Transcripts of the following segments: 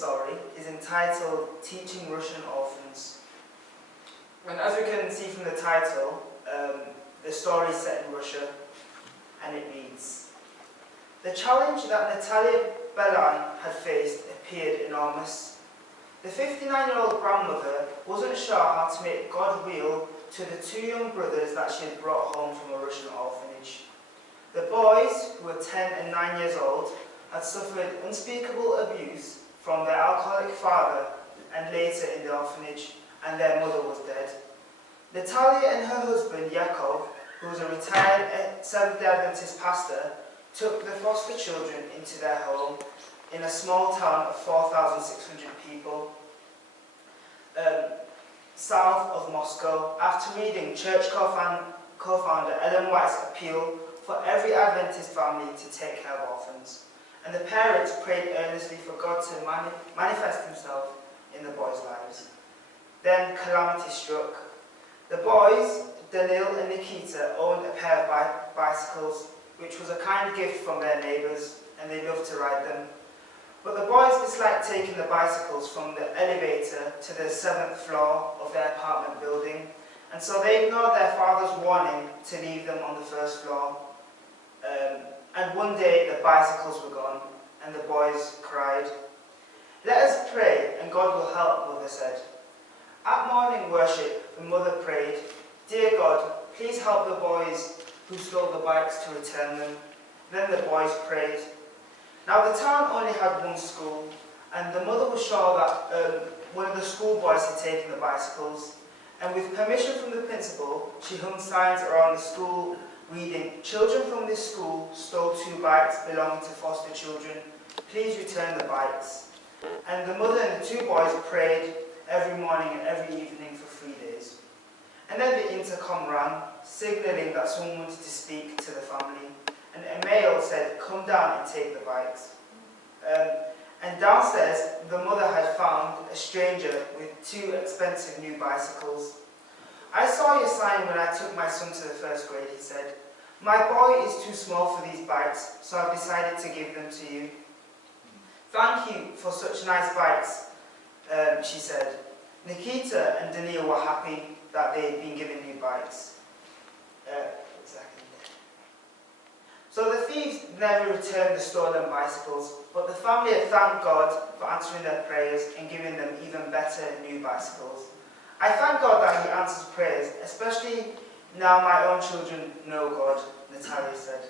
story is entitled Teaching Russian Orphans. And as we can see from the title, the story is set in Russia, and it reads: The challenge that Natalia Belan had faced appeared enormous. The 59-year-old grandmother wasn't sure how to make God real to the two young brothers that she had brought home from a Russian orphanage. The boys, who were 10 and 9 years old, had suffered unspeakable abuse from their alcoholic father and later in the orphanage, and their mother was dead. Natalia and her husband Yakov, who was a retired Seventh-day Adventist pastor, took the foster children into their home in a small town of 4,600 people south of Moscow, after reading church co-founder Ellen White's appeal for every Adventist family to take care of orphans. And the parents prayed earnestly for God to manifest himself in the boys' lives. Then calamity struck. The boys, Danil and Nikita, owned a pair of bicycles, which was a kind gift from their neighbours, and they loved to ride them. But the boys disliked taking the bicycles from the elevator to the 7th floor of their apartment building, and so they ignored their father's warning to leave them on the 1st floor. And one day the bicycles were gone, and the boys cried. Let us pray, and God will help, Mother said. At morning worship, the mother prayed, Dear God, please help the boys who stole the bikes to return them. Then the boys prayed. Now the town only had one school, and the mother was sure that one of the schoolboys had taken the bicycles, and with permission from the principal, she hung signs around the school reading, Children from this school stole 2 bikes belonging to foster children. Please return the bikes. And the mother and the 2 boys prayed every morning and every evening for 3 days. And then the intercom rang, signalling that someone wanted to speak to the family. And a male said, Come down and take the bikes. And downstairs, the mother had found a stranger with 2 expensive new bicycles. I saw your sign when I took my son to the 1st grade, he said. My boy is too small for these bikes, so I've decided to give them to you. Thank you for such nice bikes, she said. Nikita and Daniil were happy that they had been given new bikes. Exactly. So the thieves never returned the stolen bicycles, but the family had thanked God for answering their prayers and giving them even better new bicycles. I thank God that he answers prayers, especially now my own children know God, Natalia said.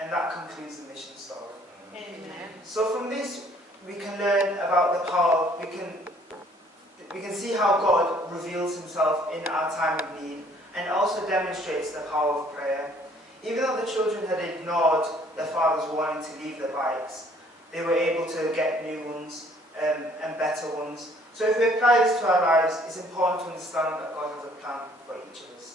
And that concludes the mission story. Amen. So from this, we can learn about the power, we can see how God reveals himself in our time of need, and also demonstrates the power of prayer. Even though the children had ignored their father's warning to leave their bikes, they were able to get new ones and better ones. So if we apply this to our lives, it's important to understand that God has a plan for each of us.